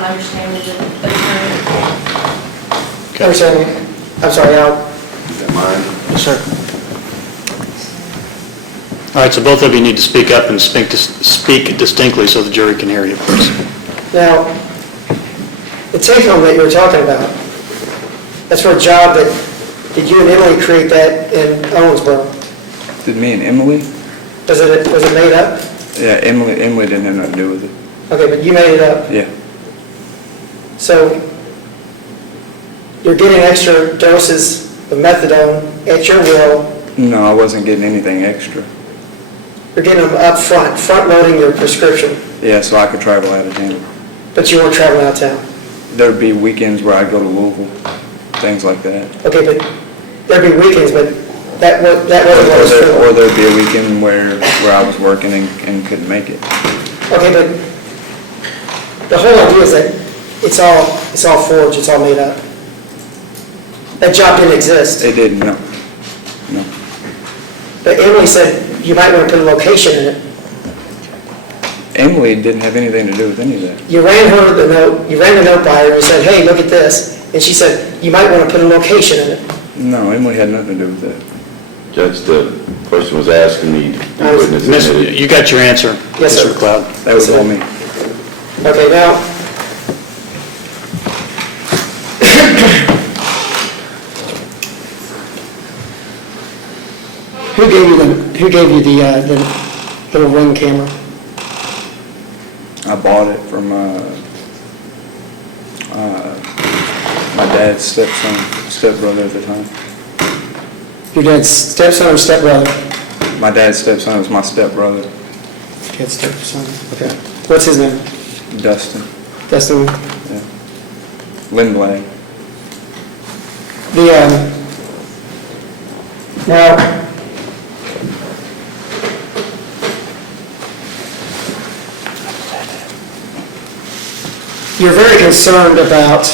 I'm understanding the attorney. I'm sorry, Al. Is that mine? Yes, sir. All right, so both of you need to speak up and speak distinctly so the jury can hear you, please. Now, the take-home that you were talking about, that's for a job that, did you and Emily create that in Owensboro? Did me and Emily? Was it made up? Yeah, Emily didn't have nothing to do with it. Okay, but you made it up. Yeah. So, you're getting extra doses of methadone at your will. No, I wasn't getting anything extra. You're getting them up front-loading your prescription, Yeah, so I could travel out of town. but you weren't traveling out of town. There'd be weekends where I'd go to Louisville, things like that. Okay, but there'd be weekends, but that wasn't what it was for. Or there'd be a weekend where I was working and couldn't make it. Okay, but the whole idea is that it's all forged, it's all made up. That job didn't exist. It didn't, no. No. But Emily said you might want to put a location in it. Emily didn't have anything to do with any of that. You ran the note by her and you said, hey, look at this. And she said, you might want to put a location in it. No, Emily had nothing to do with that. Judge, the person was asking me, the witness admitted. You got your answer, Yes, sir. Mr. McLeod. That was all me. Okay, now, who gave you the little ring camera? I bought it from my dad's stepbrother at the time. Your dad's stepson or stepbrother? My dad's stepson was my stepbrother, Your dad's stepson, okay. What's his name? Dustin. Dustin? Yeah. Lindblad. Now, you're very concerned about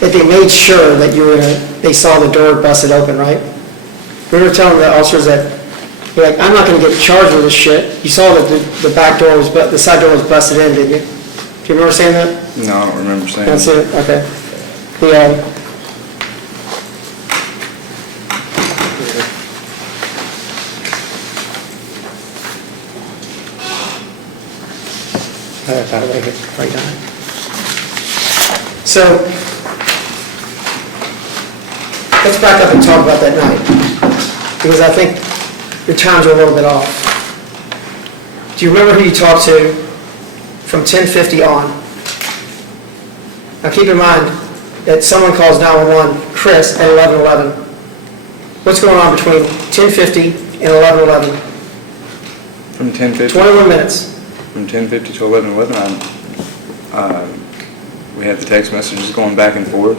that they made sure that they saw the door busted open, right? You were telling the officers that, you're like, I'm not going to get charged with this shit. You saw that the back door the side door was busted in, didn't you? Do you remember saying that? No, I don't remember saying That's that. it, okay. I thought I would have right down. So, let's back up and talk about that night, because I think your times are a little bit off. Do you remember who you talked to from 10:50 on? Now keep in mind that someone calls 911, Chris, at 11:11. What's going on between 10:50 and 11:11? From 10:50. 21 minutes. From 10:50 to 11:11, we had the text messages going back and forth.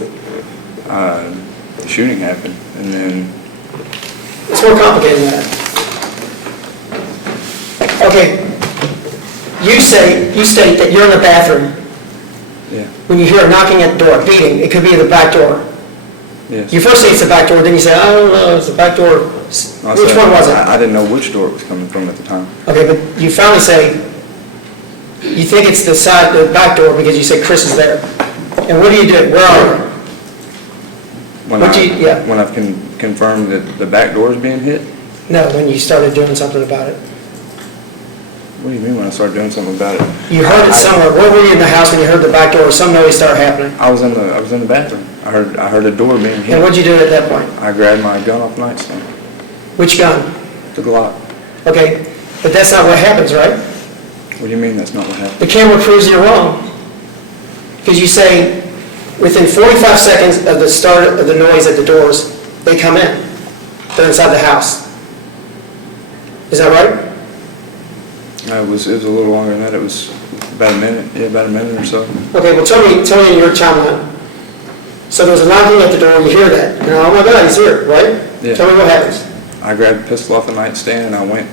The shooting happened, and then It's more complicated than that. Okay, you state that you're in the bathroom yeah, when you hear a knocking at the door, beating. It could be the back door. yes. You first say it's the back door, then you say, I don't know, it's the back door. Which one was it? I didn't know which door it was coming from at the time. Okay, but you finally say, you think it's the back door because you say Chris is there. And what do you do? Where are you? When I've confirmed that the back door is being hit. No, when you started doing something about it. What do you mean when I started doing something about it? You heard it somewhere. Where were you in the house when you heard the back door or some noise start happening? I was in the bathroom. I heard a door being hit. And what'd you do at that point? I grabbed my gun off the nightstand. Which gun? The Glock. Okay, but that's not what happens, right? What do you mean that's not what happened? The camera proves you're wrong. Because you say, within 45 seconds of the start of the noise at the doors, they come in. They're inside the house. Is that right? It was a little longer than that. It was about a minute. Yeah, about a minute or so. Okay, well tell me in your timeline. So there's a knocking at the door, you hear that. And oh my God, he's here, right? Yeah. Tell me what happens. I grabbed a pistol off the nightstand and I went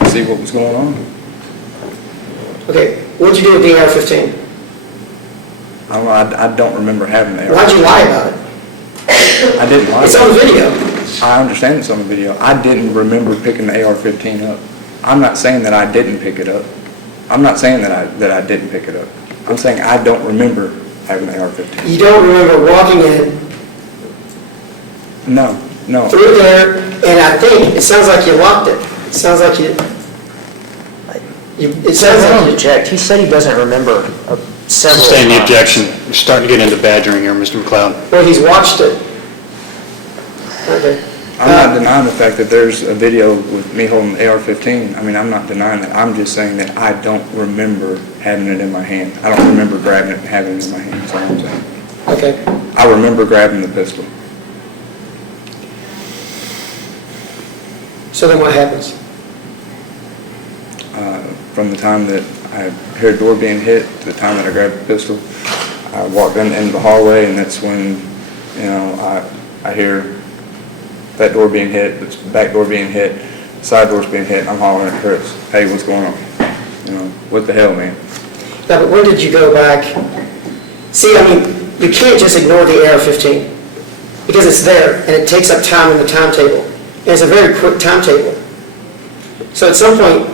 to see what was going on. Okay, what'd you do with the AR-15? I don't know. I don't remember having the AR. Why'd you lie about it? I didn't lie. It's on video. I understand it's on the video. I didn't remember picking the AR-15 up. I'm not saying that I didn't pick it up. I'm not saying that I didn't pick it up. I'm saying I don't remember having the AR-15. You don't remember walking in No. through there, and I think, it sounds like you locked it. It sounds like it sounds I like don't you, object. He said he doesn't remember several Sustain the times. objection. We're starting to get into badgering here, Mr. McLeod. well, he's watched it. Okay. I'm not denying the fact that there's a video with me holding the AR-15. I mean, I'm not denying that. I'm just saying that I don't remember having it in my hand. I don't remember grabbing it and having it in my hand, that's all I'm saying. Okay. I remember grabbing the pistol. So then what happens? From the time that I heard the door being hit to the time that I grabbed the pistol, I walked into the hallway, and that's when, I hear that door being hit, the back door being hit, side doors being hit, and I'm hollering at Chris, hey, what's going on? What the hell, man? Now, but when did you go back? See, I mean, you can't just ignore the AR-15 because it's there and it takes up time in the timetable. And it's a very quick timetable. So at some point,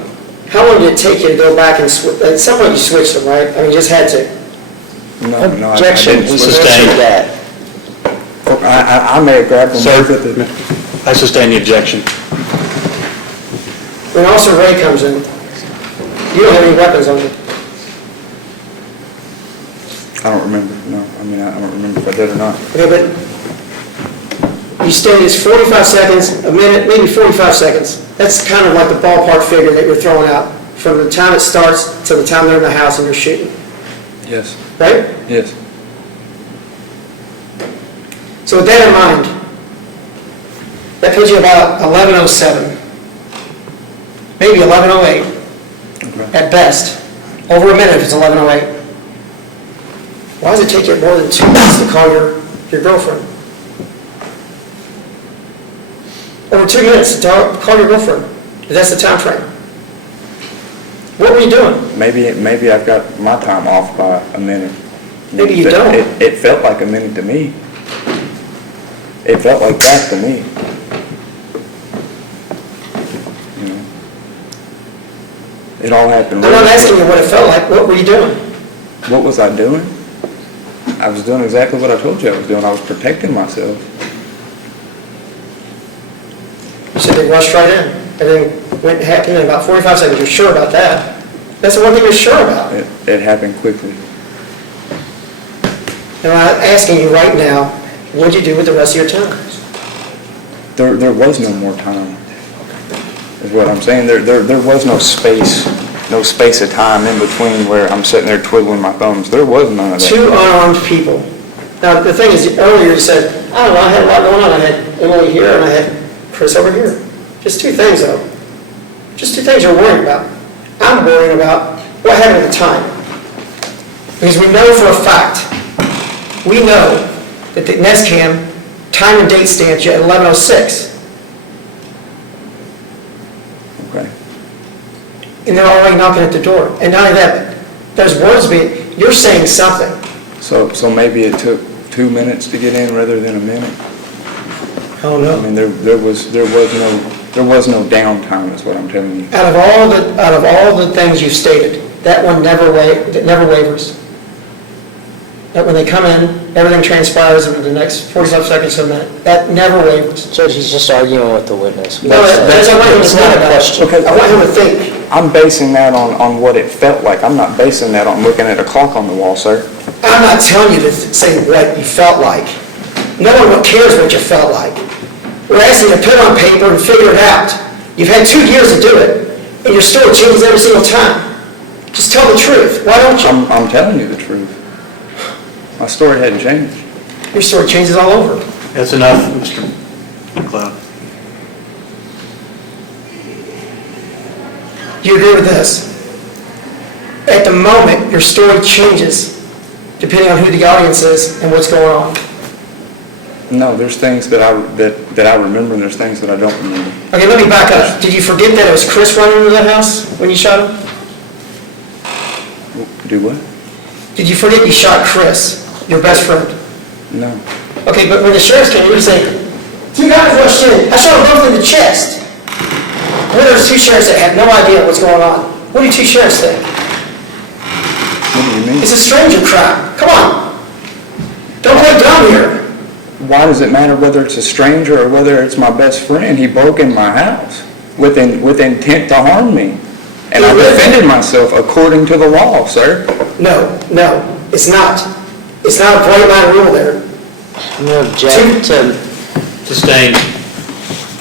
how long did it take you to go back and switch? At some point you switched them, right? I mean, you just had to. No, I Objection. didn't. He Sustained. said that. I may have grabbed them Sir, both at the... I sustain the objection. When Officer Ray comes in, you don't have any weapons on you. I don't remember, no. I mean, I don't remember if I did or not. Okay, but you stated it's 45 seconds, a minute, maybe 45 seconds. That's kind of like the ballpark figure that you're throwing out from the time it starts to the time they're in the house and you're shooting, Yes, right? yes. So with that in mind, that puts you about 11:07, maybe 11:08 Okay. at best. Over a minute if it's 11:08. Why does it take you more than 2 minutes to call your girlfriend? Over 2 minutes to call your girlfriend, if that's the time frame. What were you doing? Maybe I've got my time off by a minute. Maybe you don't. It felt like a minute to me. It felt like that to me. It all happened. I'm not asking you what it felt like. What were you doing? What was I doing? I was doing exactly what I told you I was doing. I was protecting myself. You said they rushed right in. Everything went happened in about 45 seconds. You're sure about that? That's the one thing you're sure about. It happened quickly. And I'm asking you right now, what did you do with the rest of your time? There was no more time, is what I'm saying. There was no space of time in between where I'm sitting there twiddling my thumbs. There was none of that. Two unarmed people. Now, the thing is, earlier you said, I don't know, I had a lot going on. I had Emily here and I had Chris over here. Just two things, though. Just two things you're worrying about. I'm worrying about what happened at the time. Because we know for a fact, we know that the NESCAM time and date stamps you at 11:06. Okay. And they're already knocking at the door. And not only that, there's words you're saying something. So maybe it took 2 minutes to get in rather than a minute. I don't know. I mean, there was no downtime, is what I'm telling you. Out of all the things you've stated, that one never wavers. That when they come in, everything transpires in the next 45 seconds to a minute. That never wavers. Judge, he's just arguing with the witness. No, that's I want him to It's think not a about. question. Okay. I want him to think. I'm basing that on what it felt like. I'm not basing that on looking at a clock on the wall, sir. I'm not telling you to say what you felt like. No one cares what you felt like. We're asking you to put it on paper and figure it out. You've had 2 years to do it, and your story changes every single time. Just tell the truth. Why don't you? I'm telling you the truth. My story hadn't changed. Your story changes all over. That's enough, Mr. McLeod. Do you agree with this? At the moment, your story changes depending on who the audience is and what's going on. No, there's things that I remember, and there's things that I don't remember. Okay, let me back up. Did you forget that it was Chris running into that house when you shot him? Do what? Did you forget you shot Chris, your best friend? No. Okay, but when the sheriffs came, you say, 2 guys rushed in. I shot them both in the chest. Well, there's 2 sheriffs that have no idea what's going on. What do 2 sheriffs think? do you mean? It's a stranger crime. Come on. Don't play dumb here. Why does it matter whether it's a stranger or whether it's my best friend? He broke in my house with intent to harm me. And I defended myself according to the law, sir. No, it's not. It's not a bright line rule there. I'm going to object to, Sustained.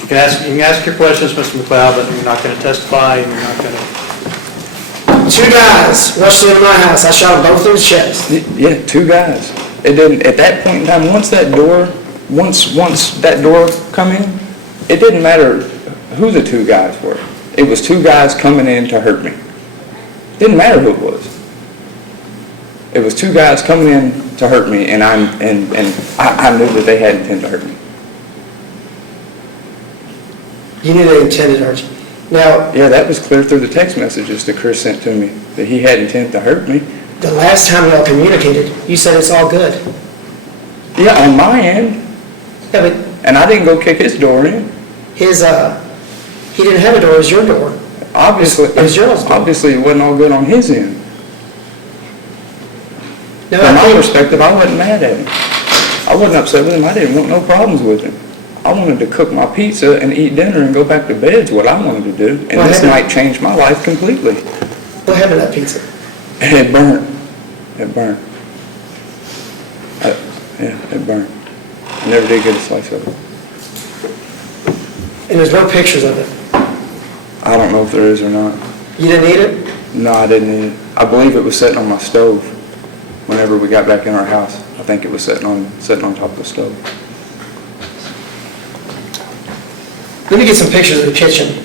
You can ask your questions, Mr. McLeod, but you're not going to testify, and you're not going to... 2 guys rushed into my house. I shot them both in the chest. Yeah, 2 guys. It didn't, at that point in time, once that door come in, it didn't matter who the 2 guys were. It was 2 guys coming in to hurt me. Didn't matter who it was. It was 2 guys coming in to hurt me, and I knew that they had intent to hurt me. You knew they intended to hurt you. Now, Yeah, that was clear through the text messages that Chris sent to me, that he had intent to hurt me. the last time y'all communicated, you said it's all good. Yeah, on my end, Yeah, but and I didn't go kick his door in. his, he didn't have a door, it was your door. Obviously, It was yours, though. obviously it wasn't all good on his end. No, From I my think, perspective, I wasn't mad at him. I wasn't upset with him. I didn't want no problems with him. I wanted to cook my pizza and eat dinner and go back to bed is what I wanted to do. And Well, this heaven- night changed my life completely. what happened to that pizza? And it burnt. It burnt. Yeah, it burnt. I never did get a slice of it. And there's no pictures of it. I don't know if there is or not. You didn't eat it? No, I didn't eat it. I believe it was sitting on my stove whenever we got back in our house. I think it was sitting on top of the stove. Let me get some pictures of the kitchen.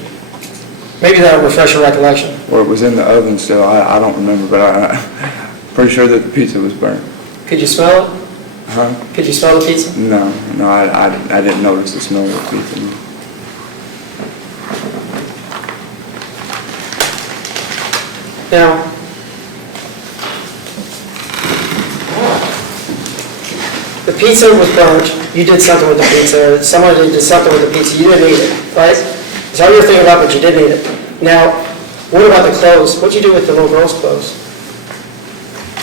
Maybe that'll refresh your recollection. Or it was in the oven still. I don't remember, but I'm pretty sure that the pizza was burnt. Could you smell it? Huh? Could you smell the pizza? No, I didn't notice the smell of the pizza. Now, the pizza was burnt, you did something with the pizza, someone did something with the pizza, you didn't eat it, right? That's all you're thinking about, but you didn't eat it. Now, what about the clothes? What'd you do with the little girl's clothes?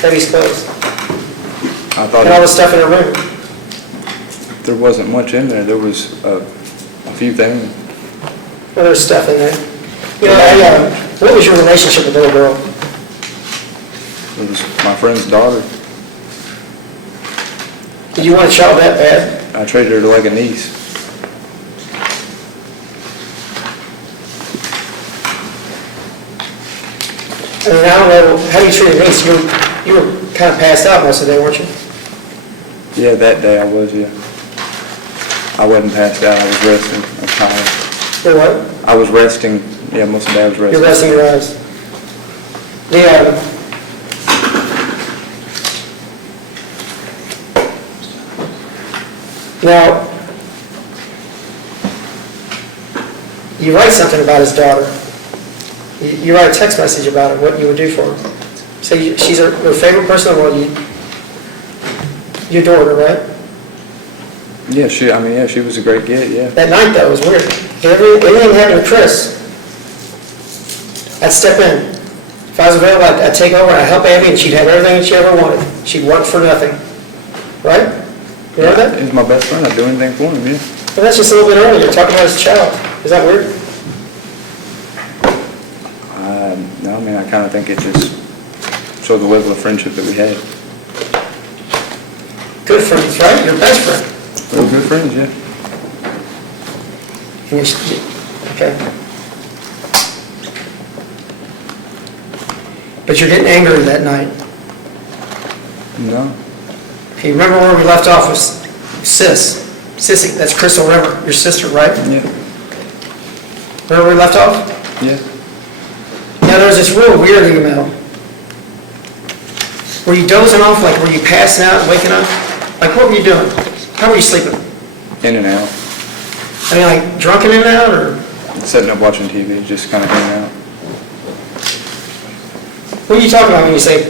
Debbie's clothes? I And all the thought stuff in her room? there wasn't much in there. There was a few things. Well, there's stuff in there. You know, what was your relationship with the little girl? It was my friend's daughter. Did you want a child that bad? I treated her like a niece. I mean, I don't know, how you treated me, so you were kind of passed out most of the day, weren't you? Yeah, that day I was, yeah. I wasn't passed out. I was resting. I was tired. Or what? I was resting. Yeah, most of the day I was resting. You're resting your eyes. Now, you write something about his daughter. You write a text message about her, what you would do for her. Say she's her favorite person in the world. You adored her, right? Yeah, she was a great kid, yeah. That night, though, was weird. Anything happened to Chris, I'd step in. If I was available, I'd take over, I'd help Abby, and she'd have everything she ever wanted. She'd work for nothing. Right? You know that? He's my best friend. I'd do anything for him, yeah. Well, that's just a little bit earlier. You're talking about his child. Is that weird? No, I mean, I kind of think it just showed the level of friendship that we had. Good friends, right? Your best friend. We were good friends, yeah. Okay. But you're getting angry that night. No. Okay, remember where we left off with Sissy, that's Crystal River, your sister, right? Yeah. Remember where we left off? Yeah. Now, there was this real weird email. Were you dozing off, like were you passing out and waking up? Like what were you doing? How were you sleeping? In and out. I mean, like drunk in and out, or Sitting up watching TV, just kind of hanging out. what are you talking about when you say,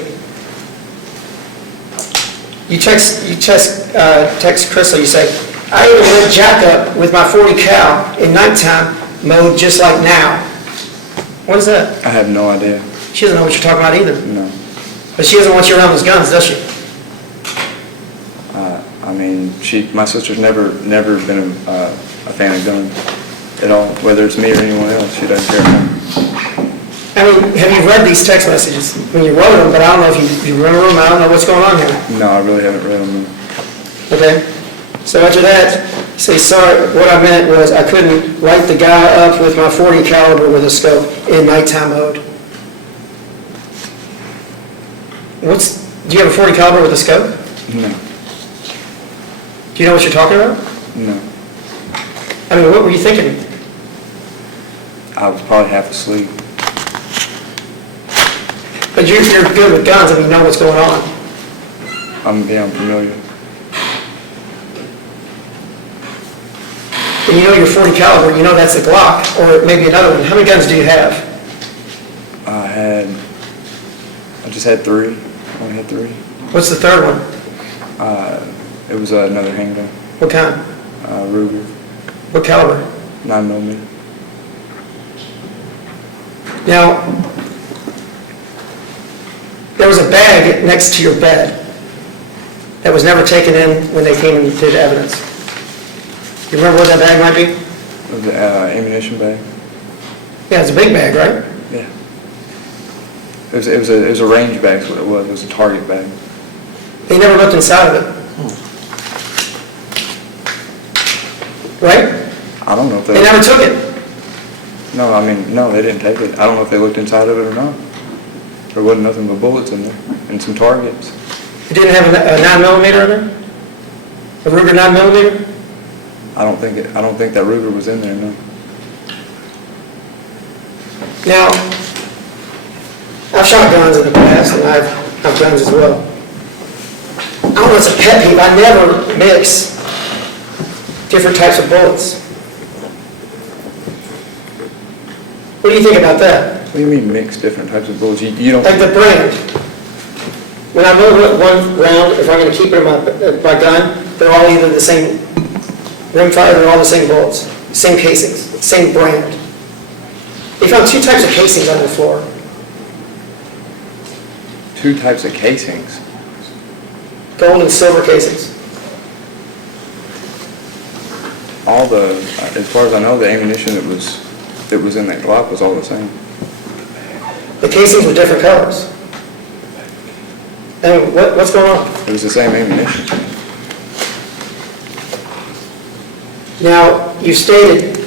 you text Crystal, you say, I even lit Jack up with my 40 cal in nighttime mode just like now. What is that? I have no idea. She doesn't know what you're talking about either. No. But she doesn't want you around those guns, does she? I mean, my sister's never been a fan of guns at all, whether it's me or anyone else. She doesn't care. I mean, have you read these text messages? I mean, you wrote them, but I don't know if you remember them. I don't know what's going on here. No, I really haven't read them. Okay? So after that, say, sorry, what I meant was I couldn't light the guy up with my .40 caliber with a scope in nighttime mode. Do you have a .40 caliber with a scope? No, Do you know what you're talking about? no. I mean, what were you thinking? I was probably half asleep. But you're good with guns, I mean, you know what's going on. I'm familiar. And you know your .40 caliber, you know that's a Glock, or maybe another one. How many guns do you have? I just had 3. I only had 3. What's the third one? It was another handgun, What kind? Ruger, What caliber? 9mm. Now, there was a bag next to your bed that was never taken in when they came and did evidence. You remember what that bag might be? It was an ammunition bag. Yeah, it's a big bag, right? Yeah. It was a range bag, is what it was. It was a target bag. They never looked inside of it. Right? I don't know if They never took it. No, I mean, no, they didn't take it. I don't know if they looked inside of it or not. There wasn't nothing but bullets in there and some targets. It didn't have a 9mm in there? A Ruger 9mm? I don't think that Ruger was in there, no. Now, I've shot guns in the past, and I have guns as well. I don't know, it's a pet peeve. I never mix different types of bullets. What do you think about that? What do you mean mix different types of bullets? You don't... Like the brand. When I know what one round, if I'm going to keep it in my gun, they're all either the same rimfire, they're all the same bullets, same casings, same brand. They found 2 types of casings on the floor. 2 types of casings. Gold and silver casings. As far as I know, the ammunition that was in that Glock was all the same. The casings were different colors. And what's going on? It was the same ammunition. Now, you stated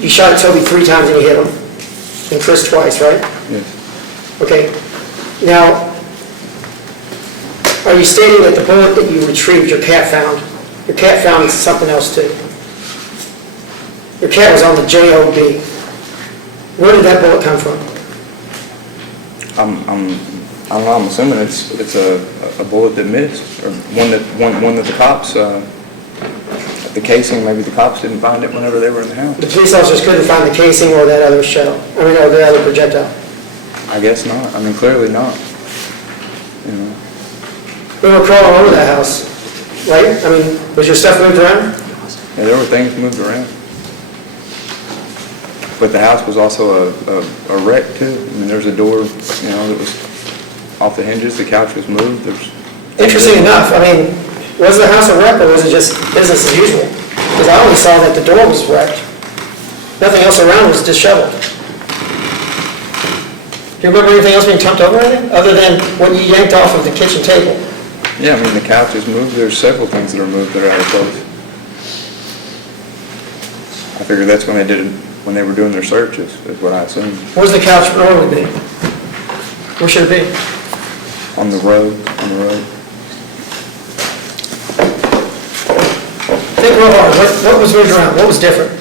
you shot Toby 3 times and you hit him, and Chris twice, right? Yes. Okay. Now, are you stating that the bullet that you retrieved, your cat found something else too? Your cat was on the JOB. Where did that bullet come from? I'm assuming it's a bullet that missed, or one that the cops, the casing, maybe the cops didn't find it whenever they were in the house. The police officers couldn't find the casing or that other shell, or the other projectile. I guess not. I mean, clearly not. You know. We were crawling over that house, right? I mean, was your stuff moved around? Yeah, there were things moved around. But the house was also a wreck too. I mean, there's a door, that was off the hinges. The couch was moved. Interesting enough, I mean, was the house a wreck or was it just business as usual? Because I only saw that the door was wrecked. Nothing else around was disheveled. Do you remember anything else being tumped over anything? Other than what you yanked off of the kitchen table? Yeah, I mean, the couch is moved. There's several things that are moved that are out of place. I figured that's when they were doing their searches, is what I assumed. Where's the couch normally be? Where should it be? On the road. Think real hard. What was moved around? What was different?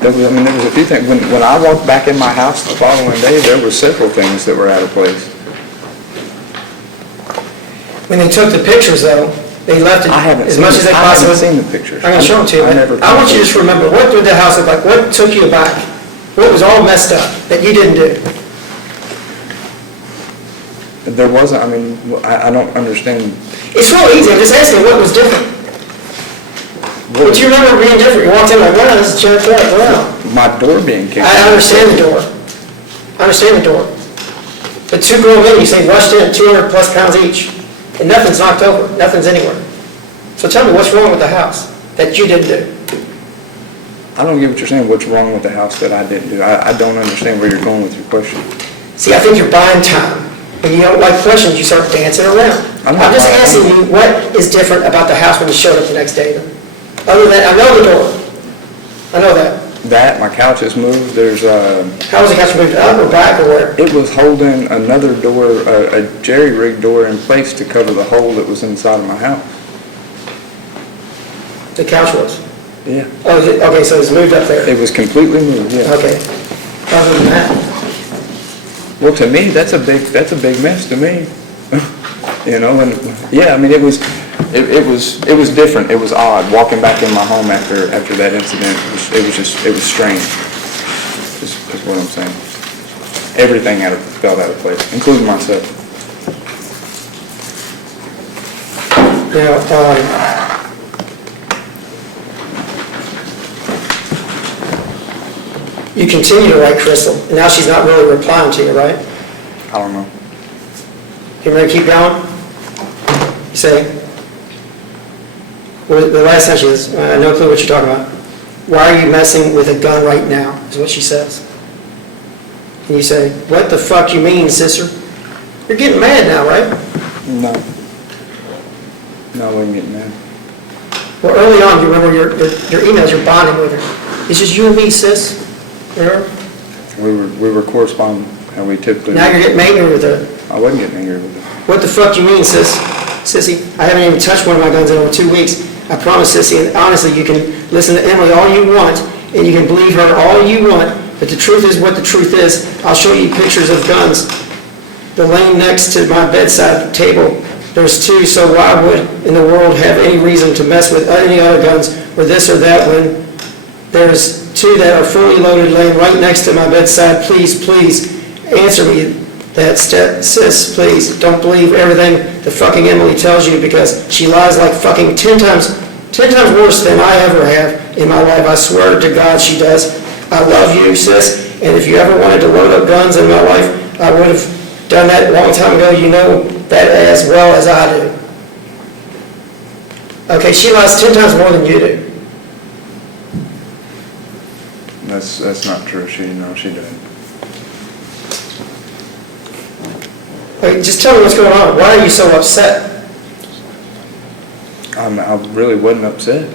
There was a few things. When I walked back in my house the following day, there were several things that were out of place. When they took the pictures, though, they left it as much as they possibly... I haven't seen the pictures. I'm going to show them to you. I want you to just remember, what did the house look like? What took you aback? What was all messed up that you didn't do? There wasn't, I don't understand. It's real easy. I'm just asking what was different. What do you remember being different? You walked in like, wow, this is jacked up. Wow. My door being kicked. I understand the door. I understand the door. The two grown men, you say rushed in, 200 plus pounds each, and nothing's knocked over, nothing's anywhere. So tell me, what's wrong with the house that you didn't do? I don't get what you're saying, what's wrong with the house that I didn't do. I don't understand where you're going with your question. See, I think you're buying time. When you don't like questions, you start dancing around. I'm I'm not just buying- asking you, what is different about the house when you showed up the next day? Other than, I know the door. I know that. That, my couch is moved, there's How was the couch moved, up or back or where? it was holding another door, a jerry-rigged door in place to cover the hole that was inside of my house. The couch was? Yeah. Oh, okay, so it's moved up there. It was completely moved, yeah. Okay. Other than that, Well, to me, that's a big mess to me. You know, and, yeah, I mean, it was different, it was odd, walking back in my home after that incident, it was strange, is what I'm saying. Everything felt out of place, including myself. now, you continue to write Crystal, and now she's not really replying to you, right? I don't know. You ready to keep going? You say, well, the last time she says, I have no clue what you're talking about. Why are you messing with a gun right now, is what she says. And you say, what the fuck you mean, sister? You're getting mad now, right? No, I wasn't getting mad. Well, early on, you remember your emails, you're bonding with her. It's just you and me, sis. Remember? We were corresponding, and we typically... Now you're getting angry with her. I wasn't getting angry with her. What the fuck you mean, sis? Sissy, I haven't even touched one of my guns in over 2 weeks. I promise, Sissy, and honestly, you can listen to Emily all you want, and you can believe her all you want, but the truth is what the truth is. I'll show you pictures of guns. The lane next to my bedside table, there's two, so why would in the world have any reason to mess with any other guns, or this or that, when there's two that are fully loaded laying right next to my bedside? Please answer me that, sis, please. Don't believe everything the fucking Emily tells you, because she lies like fucking 10 times worse than I ever have in my life. I swear to God she does. I love you, sis, and if you ever wanted to load up guns in my life, I would have done that a long time ago. You know that as well as I do. Okay, she lies 10 times more than you do. That's not true. She didn't. Wait, just tell me what's going on. Why are you so upset? I really wasn't upset.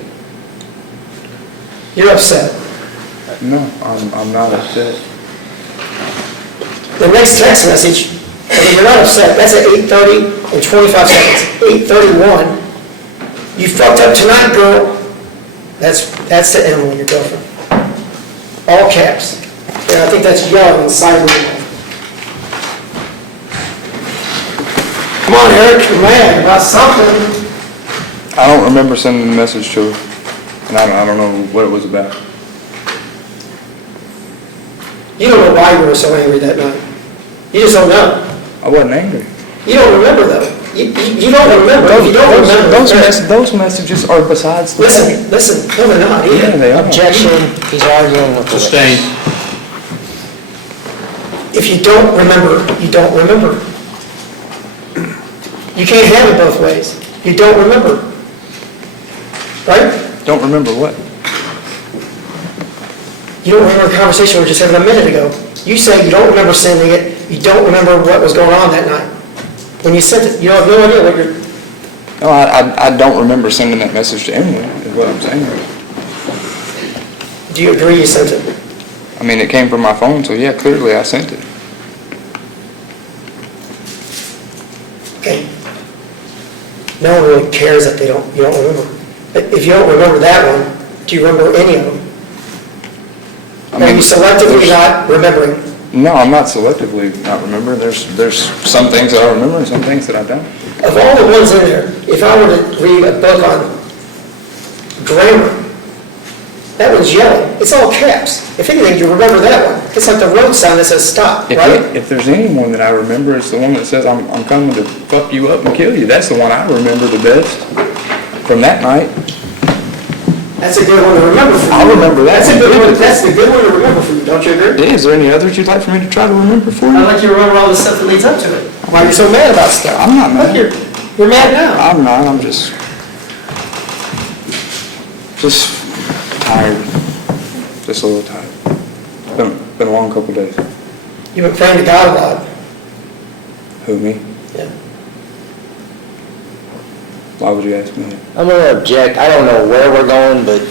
You're upset. No, I'm not upset. The next text message, okay, you're not upset. That's at 8:30 and 25 seconds. 8:31. You fucked up tonight, girl. That's to Emily, your girlfriend. All caps. Yeah, I think that's yelling inside me. Come on, Eric, you're mad about something. I don't remember sending a message to her, and I don't know what it was about. You don't know why you were so angry that night. You just don't know. I wasn't angry. You don't remember, though. You don't remember. If you don't remember, Those messages are besides the point. Listen. No, they're not. Yeah, they are. Objection, he's arguing with the witness. Sustained. If you don't remember, you don't remember. You can't have it both ways. You don't remember. Right? Don't remember what? You don't remember the conversation we were just having a minute ago. You say you don't remember sending it. You don't remember what was going on that night. When you sent it, you have no idea what you're... No, I don't remember sending that message to Emily, is what I'm saying. Do you agree you sent it? I mean, it came from my phone, so yeah, clearly I sent it. Okay. No one really cares that you don't remember. If you don't remember that one, do you remember any of them? Are you selectively not remembering? No, I'm not selectively not remembering. There's some things that I remember and some things that I don't. Of all the ones in there, if I were to read a book on grammar, that one's yellow. It's all caps. If anything, you remember that one. It's like the road sign that says stop, right? If there's anyone that I remember, it's the one that says I'm coming to fuck you up and kill you. That's the one I remember the best from that night. That's a good one to remember for you. I'll remember that That's a one good one, vividly. that's a good one to remember for you, don't you agree? Is there any others you'd like for me to try to remember for I'd you? like you to remember all the stuff that leads up to it. Why you're so mad about stuff. I'm not Look, mad. you're mad now. I'm not, I'm just tired, just a little tired. Been a long couple days. You've been praying to God a lot. Who, me? Yeah. Why would you ask me? I'm gonna object, I don't know where we're going, but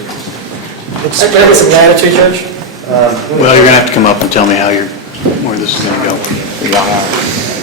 it's, Can I get some latitude, Judge? Well, you're gonna have to come up and tell me where this is gonna go. Wow.